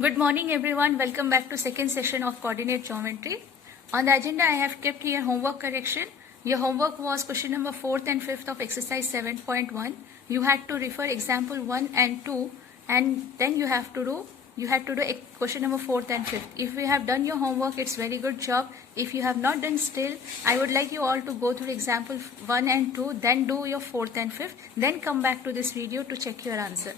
Good morning everyone. Welcome back to second session of coordinate geometry. On the agenda I have kept here homework correction. Your homework was question number 4th and 5th of exercise 7.1. You had to refer example 1 and 2 and then you had to do question number 4th and 5th. If you have done your homework, it's very good job. If you have not done still, I would like you all to go through example 1 and 2, then do your 4th and 5th, then come back to this video to check your answer.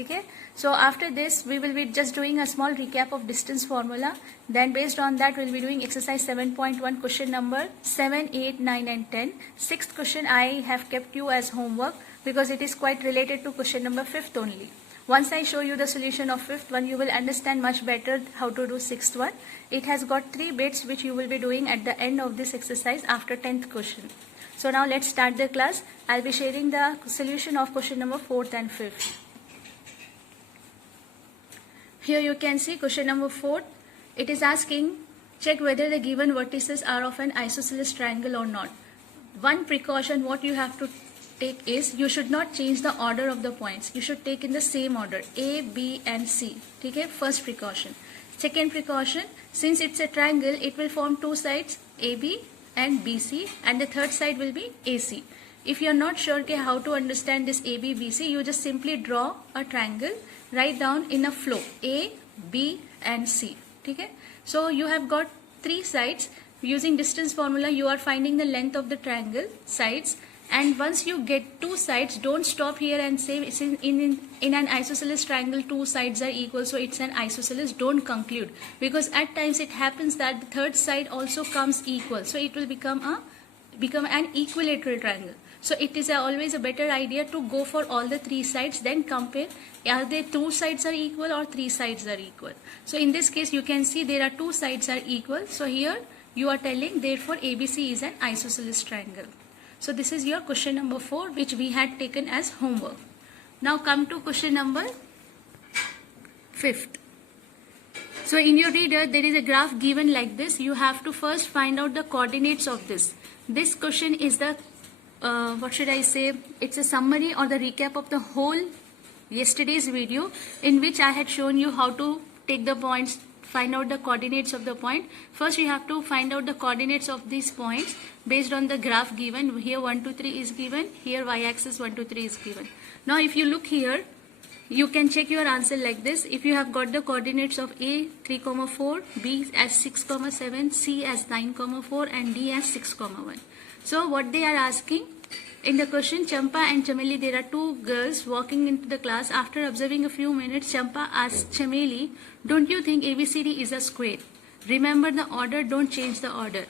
Okay, so after this we will be just doing a small recap of distance formula. Then based on that we'll be doing exercise 7.1 question number 7, 8, 9 and 10. Sixth question I have kept you as homework because it is quite related to question number 5th only. Once I show you the solution of 5th one, you will understand much better how to do 6th one. It has got 3 bits which you will be doing at the end of this exercise after 10th question. So now let's start the class. I'll be sharing the solution of question number 4th and 5th. Here you can see question number 4. It is asking, check whether the given vertices are of an isosceles triangle or not. One precaution what you have to take is you should not change the order of the points. You should take in the same order A, B and C. Okay, first precaution. Second precaution, since it's a triangle, it will form two sides AB and BC and the third side will be AC. If you are not sure how to understand this AB, BC, you just simply draw a triangle. Write down in a flow A, B and C. Okay? So you have got 3 sides. Using distance formula you are finding the length of the triangle sides, and once you get 2 sides, don't stop here and say it's in an isosceles triangle 2 sides are equal, so it's an isosceles. Don't conclude, because at times it happens that the third side also comes equal, so it will become an equilateral triangle. So it is always a better idea to go for all the 3 sides, then compare are they 2 sides are equal or 3 sides are equal. So in this case you can see there are 2 sides are equal. So here you are telling therefore ABC is an isosceles triangle. So this is your question number 4 which we had taken as homework. Now come to question number 5th. So in your reader there is a graph given like this. You have to first find out the coordinates of this. This question is the what should I say, it's a summary or the recap of the whole yesterday's video, in which I had shown you how to take the points, find out the coordinates of the point. First you have to find out the coordinates of these points based on the graph given. Here 1, 2, 3 is given, here y-axis 1, 2, 3 is given. Now if you look here, you can check your answer like this. If you have got the coordinates of A 3, 4, B as 6, 7, C as 9, 4 and D as 6, 1. So what they are asking in the question, Champa and Chameli, there are 2 girls walking into the class. After observing a few minutes, Champa asks Chameli, don't you think ABCD is a square? Remember the order, don't change the order.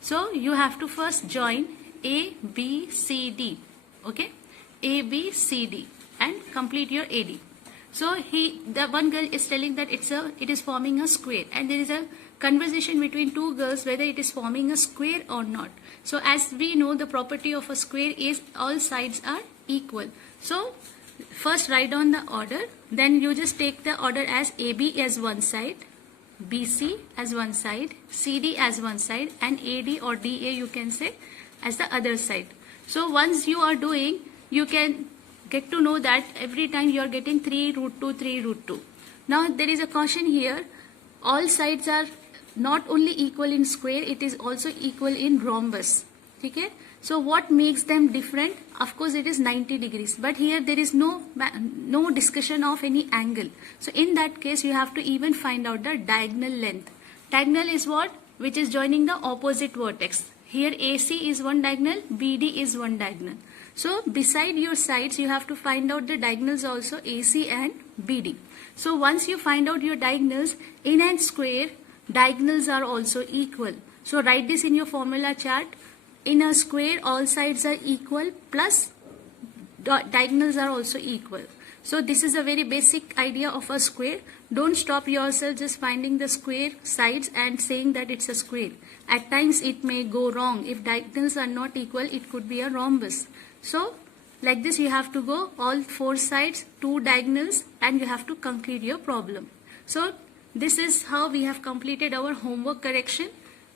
So you have to first join A, B, C, D. Okay, A, B, C, D and complete your AD. So the one girl is telling that it is forming a square, and there is a conversation between 2 girls whether it is forming a square or not. So as we know, the property of a square is all sides are equal. So first write down the order, then you just take the order as AB as one side, BC as one side, CD as one side and AD or DA you can say as the other side. So once you are doing, you can get to know that every time you are getting 3 root 2, 3 root 2. Now there is a caution here, all sides are not only equal in square, it is also equal in rhombus. Okay? So what makes them different? Of course it is 90 degrees, but here there is no discussion of any angle. So in that case you have to even find out the diagonal length. Diagonal is what? Which is joining the opposite vertex. Here AC is one diagonal, BD is one diagonal. So beside your sides you have to find out the diagonals also, AC and BD. So once you find out your diagonals, in a square diagonals are also equal. So write this in your formula chart. In a square all sides are equal plus diagonals are also equal. So this is a very basic idea of a square. Don't stop yourself just finding the square sides and saying that it's a square. At times it may go wrong. If diagonals are not equal, it could be a rhombus. So like this you have to go all 4 sides, 2 diagonals, and you have to conclude your problem. So this is how we have completed our homework correction.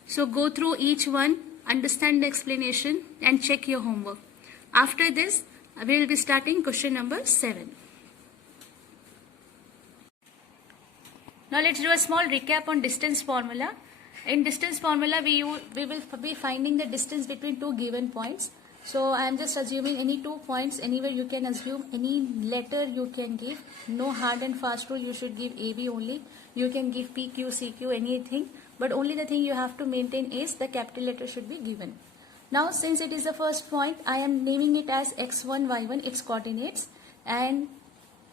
So go through each one, understand the explanation and check your homework. After this, we will be starting question number 7. Now let's do a small recap on distance formula. In distance formula, we will be finding the distance between two given points. So I am just assuming any 2 points, anywhere you can assume, any letter you can give. No hard and fast rule, you should give AB only. You can give PQ, CQ, anything. But only the thing you have to maintain is the capital letter should be given. Now since it is the first point, I am naming it as x1, y1, its coordinates. And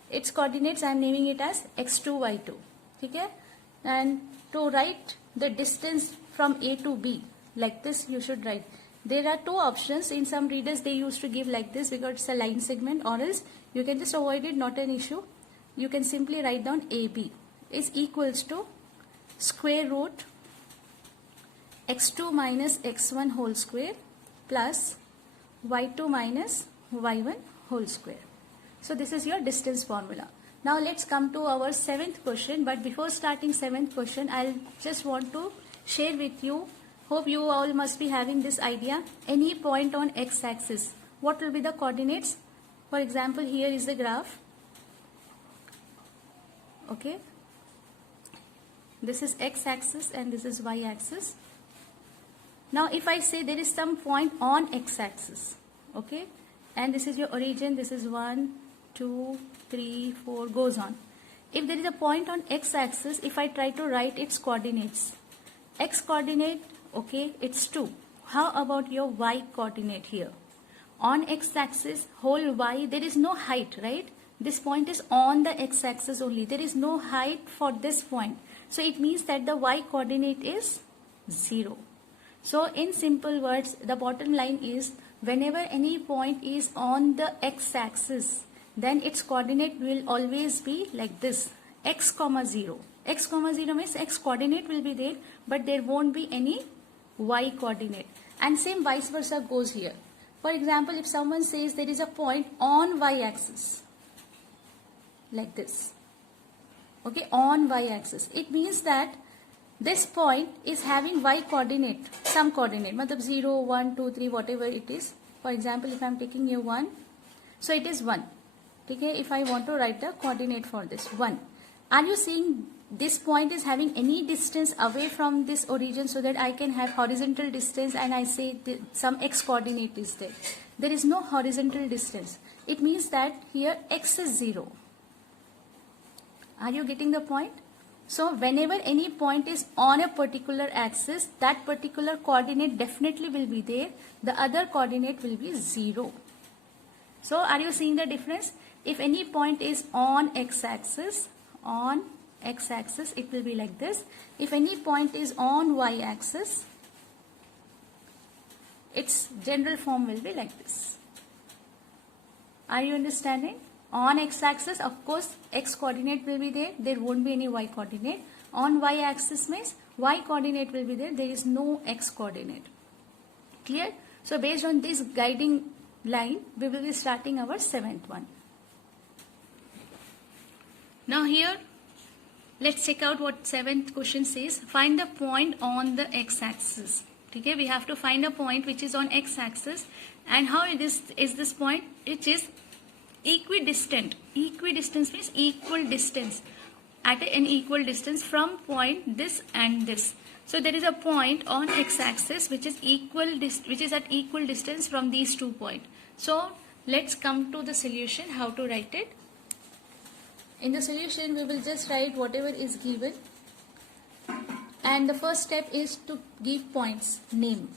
its coordinates I am naming it as x2, y2. Okay? And to write the distance from A to B, like this you should write. There are two options. In some readers they used to give like this because it's a line segment, or else you can just avoid it, not an issue. You can simply write down AB is equals to square root x2 minus x1 whole square plus y2 minus y1 whole square. So this is your distance formula. Now let's come to our 7th question, but before starting 7th question, I'll just want to share with you, hope you all must be having this idea, any point on x-axis, what will be the coordinates? For example, here is the graph. Okay, this is x-axis and this is y-axis. Now if I say there is some point on x-axis, okay, and this is your origin, this is 1, 2, 3, 4, goes on. If there is a point on x-axis, if I try to write its coordinates, x coordinate, okay, it's 2. How about your y coordinate here? On x-axis, whole y, there is no height, right? This point is on the x-axis only. There is no height for this point. So it means that the y coordinate is 0. So in simple words, the bottom line is whenever any point is on the x-axis, then its coordinate will always be like this, x comma 0. X comma 0 means x coordinate will be there, but there won't be any y coordinate. And same vice versa goes here. For example, if someone says there is a point on y-axis, like this, okay, on y-axis, it means that this point is having y coordinate, some coordinate, matlab 0, 1, 2, 3, whatever it is. For example, if I am taking here 1, so it is 1. Okay, if I want to write the coordinate for this 1, are you seeing this point is having any distance away from this origin so that I can have horizontal distance and I say some x coordinate is there? There is no horizontal distance. It means that here x is 0. Are you getting the point? So whenever any point is on a particular axis, that particular coordinate definitely will be there. The other coordinate will be 0. So are you seeing the difference? If any point is on x-axis, it will be like this. If any point is on y-axis, its general form will be like this. Are you understanding? On x-axis, of course, x coordinate will be there. There won't be any y coordinate. On y-axis means y coordinate will be there. There is no x coordinate. Clear? So based on this guiding line, we will be starting our 7th one. Now here, let's check out what 7th question says. Find the point on the x-axis. Okay, we have to find a point which is on x-axis, and how is this point? It is equidistant. Equidistance means equal distance, at an equal distance from point this and this. So there is a point on x-axis which is at equal distance from these 2 points. So let's come to the solution, how to write it. In the solution, we will just write whatever is given, and the first step is to give points name.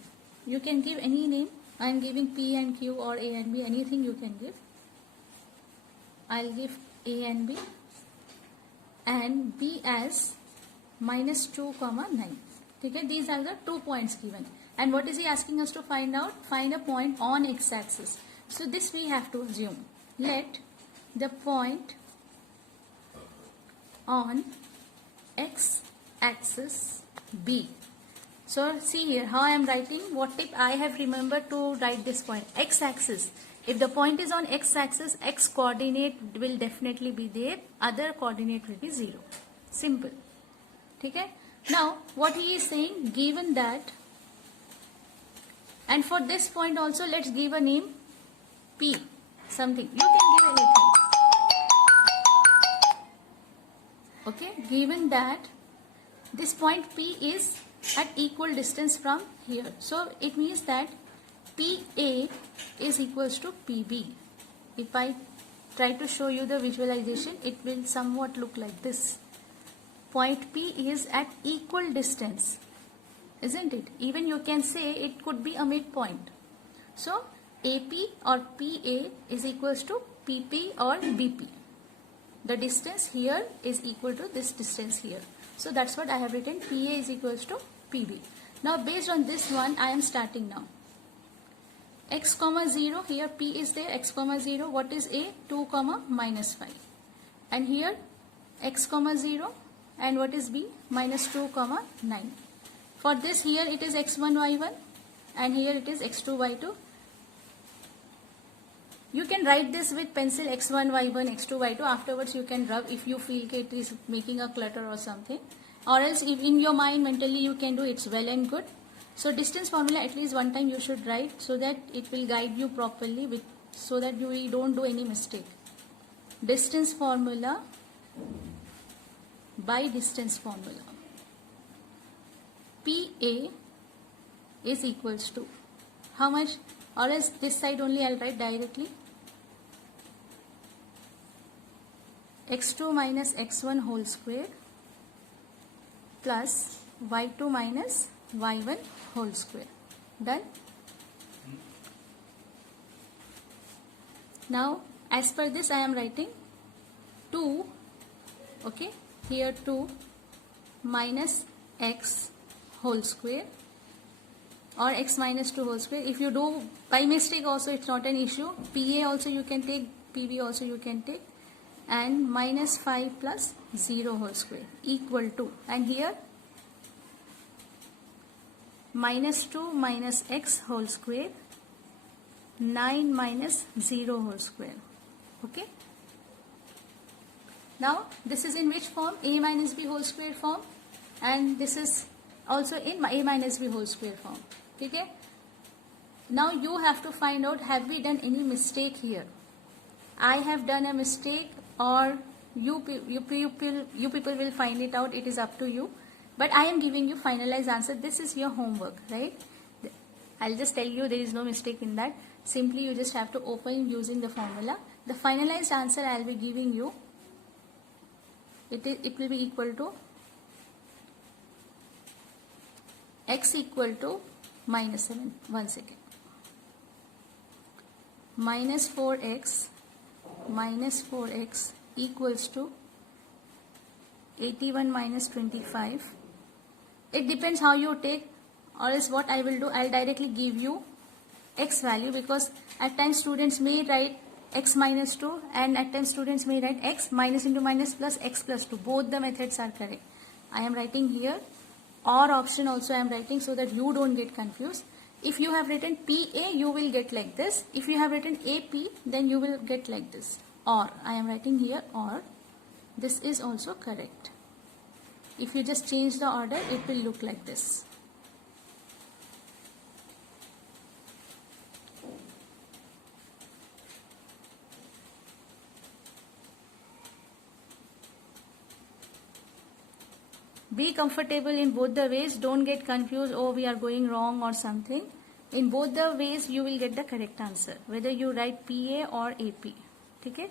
You can give any name. I am giving P and Q or A and B, anything you can give. I'll give A and B, and B as -2, 9. Okay, these are the 2 points given. And what is he asking us to find out? Find a point on x-axis. So this we have to assume. Let the point on x-axis be. So see here how I am writing. What tip I have remembered to write this point? X-axis. If the point is on x-axis, x coordinate will definitely be there. Other coordinate will be 0. Simple. Okay? Now what he is saying, given that, and for this point also let's give a name P. Something. You can give anything. Okay, given that this point P is at equal distance from here, so it means that PA is equals to PB. If I try to show you the visualization, it will somewhat look like this. Point P is at equal distance, isn't it? Even you can say it could be a midpoint. So AP or PA is equals to PP or BP. The distance here is equal to this distance here. So that's what I have written, PA is equals to PB. Now based on this one, I am starting now. X comma 0, here P is there, X comma 0, what is A? 2 comma minus 5. And here X comma 0, and what is B? Minus 2 comma 9. For this, here it is x1 y1 and here it is x2 y2. You can write this with pencil x1 y1 x2 y2. Afterwards you can rub if you feel it is making a clutter or something, or else if in your mind mentally you can do, it's well and good. So distance formula at least one time you should write, so that it will guide you properly, so that you don't do any mistake. Distance formula by distance formula. PA is equals to how much, or else this side only I'll write directly, x2 minus x1 whole square plus y2 minus y1 whole square. Done? Now as per this I am writing 2, okay, here 2 minus x whole square or x minus 2 whole square. If you do by mistake also, it's not an issue. PA also you can take, PB also you can take, and minus 5 plus 0 whole square equal to, and here minus 2 minus x whole square, 9 minus 0 whole square. Okay. Now this is in which form? A minus b whole square form, and this is also in a minus b whole square form. Okay. Now you have to find out, have we done any mistake here? I have done a mistake, or you people will find it out. It is up to you. But I am giving you finalized answer. This is your homework, right? I'll just tell you there is no mistake in that. Simply you just have to open using the formula. The finalized answer I'll be giving you, it will be equal to x equal to minus 7. One second. Minus 4x equals to 81 minus 25. It depends how you take, or else what I will do, I'll directly give you x value, because at times students may write x minus 2 and at times students may write x minus into minus plus x plus 2. Both the methods are correct. I am writing here, or option also I am writing, so that you don't get confused. If you have written PA, you will get like this. If you have written AP, then you will get like this. Or, I am writing here or. This is also correct. If you just change the order, it will look like this. Be comfortable in both the ways. Don't get confused, oh we are going wrong or something. In both the ways you will get the correct answer, whether you write PA or AP. Okay?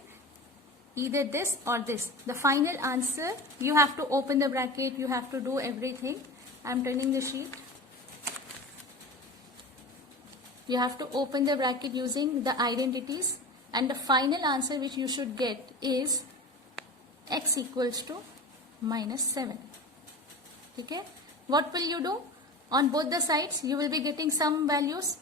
Either this or this. The final answer, you have to open the bracket, you have to do everything. I am turning the sheet. You have to open the bracket using the identities, and the final answer which you should get is x equals to minus 7. Okay, what will you do? On both the sides you will be getting some values.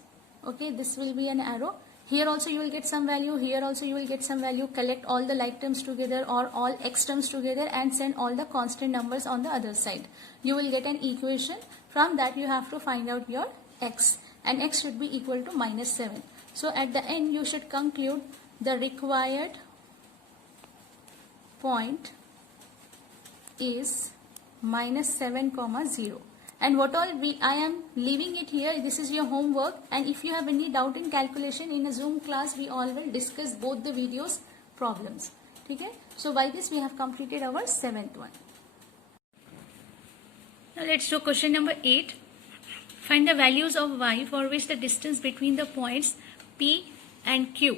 Okay, this will be an arrow. Here also you will get some value, here also you will get some value. Collect all the like terms together or all x terms together and send all the constant numbers on the other side. You will get an equation. From that you have to find out your x, and x should be equal to minus 7. So at the end you should conclude the required point is minus 7 comma 0. And what all I am leaving it here. This is your homework, and if you have any doubt in calculation, in a Zoom class we all will discuss both the videos problems. ठीक है. So by this we have completed our 7th one. Now let's do question number 8. Find the values of y for which the distance between the points P and Q.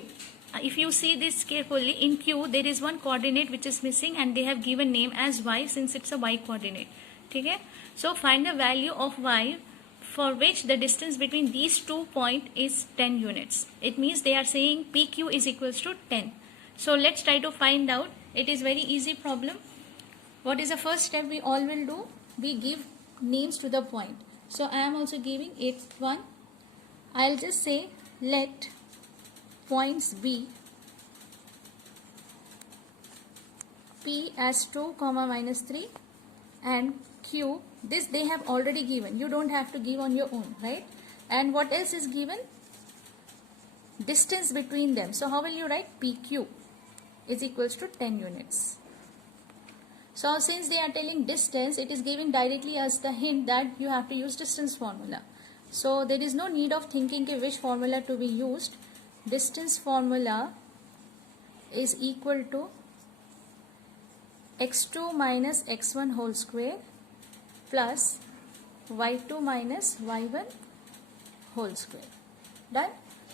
If you see this carefully, in Q there is one coordinate which is missing and they have given name as y since it's a y coordinate. Okay? So find the value of y for which the distance between these 2 points is 10 units. It means they are saying PQ is equals to 10. So let's try to find out. It is very easy problem. What is the first step we all will do? We give names to the point. So I am also giving it one. I'll just say let points be P as 2 comma minus 3 and Q, this they have already given. You don't have to give on your own, right? And what else is given? Distance between them. So how will you write? PQ is equals to 10 units. So since they are telling distance, it is given directly as the hint that you have to use distance formula. So there is no need of thinking which formula to be used. Distance formula is equal to x2 minus x1 whole square plus y2 minus y1 whole square. Done?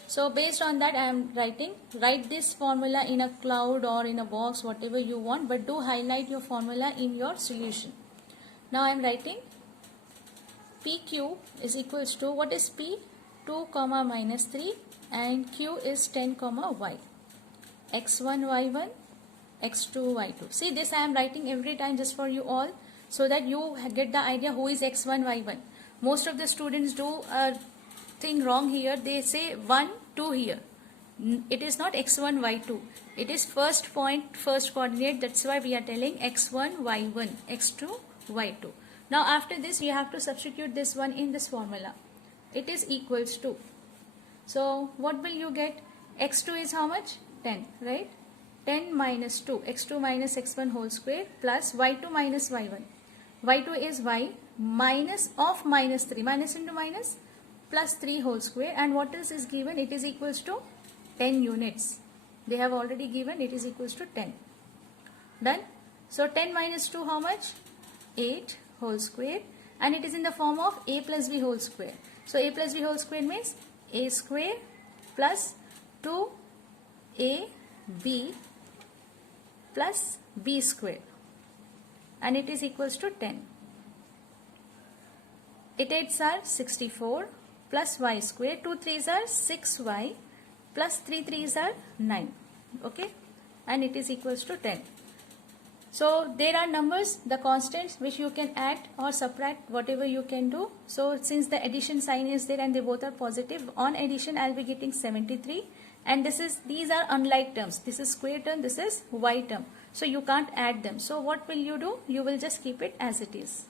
So based on that I am write this formula in a cloud or in a box, whatever you want, but do highlight your formula in your solution. Now I am writing PQ is equals to, what is P? 2 comma minus 3 and Q is 10 comma y. x1 y1, x2 y2. See, this I am writing every time just for you all so that you get the idea who is x1 y1. Most of the students do a thing wrong here. They say 1 2 here. It is not x1 y2. It is first point, first coordinate. That's why we are telling x1 y1, x2 y2. Now after this you have to substitute this one in this formula. It is equals to. So what will you get? x2 is how much? 10, right? 10 minus 2, x2 minus x1 whole square plus y2 minus y1. y2 is y minus of minus 3, minus into minus, plus 3 whole square, and what else is given? It is equals to 10 units. They have already given it is equals to 10. Done? So 10 minus 2 how much? 8 whole square, and it is in the form of a plus b whole square. So a plus b whole square means a square plus 2ab plus b square, and it is equals to 10. 8 8s are 64 plus y square, 2 3s are 6y plus 3 3s are 9. Okay, and it is equals to 10. So there are numbers, the constants, which you can add or subtract, whatever you can do. So since the addition sign is there and they both are positive, on addition I'll be getting 73, and these are unlike terms. This is square term, this is y term. So you can't add them. So what will you do? You will just keep it as it is.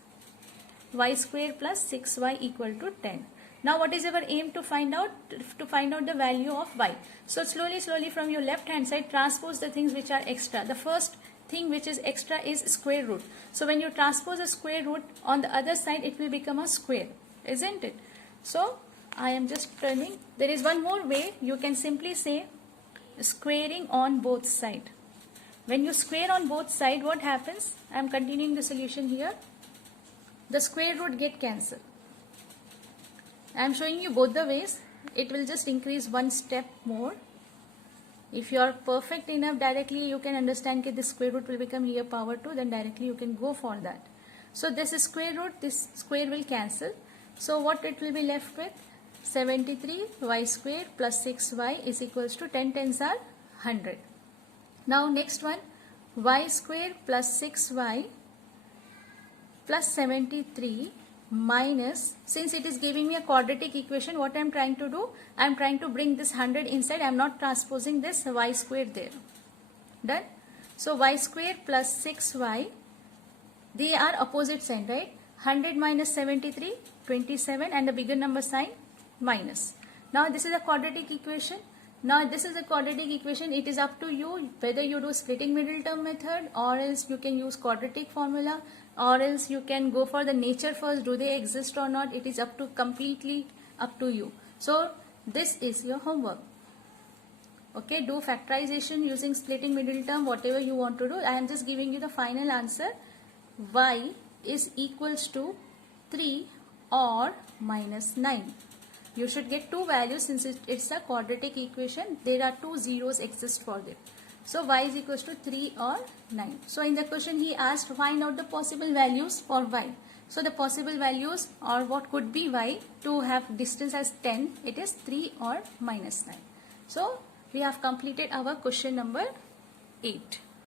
Y square plus 6y equal to 10. Now what is our aim to find out? To find out the value of y. So slowly from your left hand side, transpose the things which are extra. The first thing which is extra is square root. So when you transpose a square root on the other side, it will become a square, isn't it? So I am just turning. There is one more way. You can simply say squaring on both sides. When you square on both sides, what happens? I am continuing the solution here. The square root get cancelled. I am showing you both the ways. It will just increase one step more. If you are perfect enough, directly you can understand that the square root will become here power 2, then directly you can go for that. So this is square root, this square will cancel. So what it will be left with? 73 y square plus 6y is equals to 10 tens are 100. Now next one, y square plus 6y plus 73 minus, since it is giving me a quadratic equation, what I am trying to do? I am trying to bring this 100 inside. I am not transposing this y square there. Done? So y square plus 6y, they are opposite sign, right? 100 minus 73, 27, and the bigger number sign minus. Now this is a quadratic equation. Now this is a quadratic equation. It is up to you whether you do splitting middle term method, or else you can use quadratic formula, or else you can go for the nature first. Do they exist or not? It is completely up to you. So this is your homework. Okay, do factorization using splitting middle term, whatever you want to do. I am just giving you the final answer. Y is equals to 3 or minus 9. You should get two values since it's a quadratic equation. There are two zeros exist for it. So y is equals to 3 or 9. So in the question he asked find out the possible values for y. So the possible values or what could be y to have distance as 10, it is 3 or minus 9. So we have completed our question number 8.